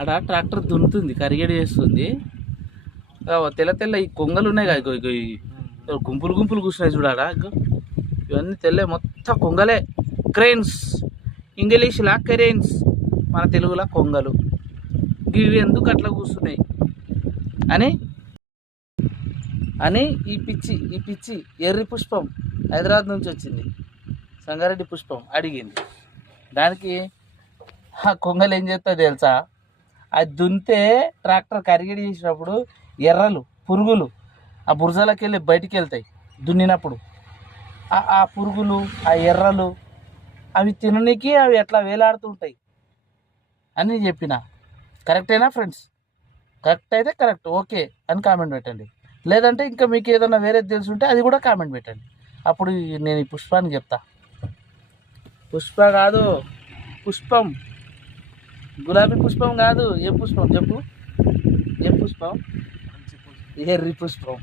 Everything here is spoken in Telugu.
అక్కడ ట్రాక్టర్ దున్నుతుంది, కరిగేడి చేస్తుంది. తెల్ల తెల్ల ఈ కొంగలు ఉన్నాయి కదా, గుంపులు గుంపులు కూర్చున్నాయి చూడాడా. ఇవన్నీ తెల్ల మొత్తం కొంగలే, క్రెయిన్స్. ఇంగ్లీష్లా క్రెయిన్స్, మన తెలుగులో కొంగలు. ఇవి ఎందుకు అట్లా కూర్చున్నాయి అని అని ఈ పిచ్చి ఎర్రి పుష్పం హైదరాబాద్ నుంచి వచ్చింది, సంగారెడ్డి పుష్పం అడిగింది. దానికి ఆ కొంగలు ఏం చేస్తాయో తెలుసా, అది దున్నితే ట్రాక్టర్ కరిగిడి చేసినప్పుడు ఎర్రలు పురుగులు ఆ బురజలకి వెళ్ళి బయటికి వెళ్తాయి దున్నినప్పుడు. ఆ పురుగులు ఆ ఎర్రలు అవి తిననీకి అవి ఎట్లా వేలాడుతుంటాయి అని చెప్పిన. కరెక్టేనా ఫ్రెండ్స్? కరెక్ట్ అయితే కరెక్ట్, ఓకే అని కామెంట్ పెట్టండి. లేదంటే ఇంకా మీకు ఏదైనా వేరేది తెలుసుంటే అది కూడా కామెంట్ పెట్టండి. అప్పుడు నేను ఈ పుష్పానికి చెప్తా. పుష్ప కాదు, పుష్పం, గులాబీ పుష్పం కాదు. ఏ పుష్పం చెప్పు, ఏ పుష్పం? ఎర్రి పుష్పం.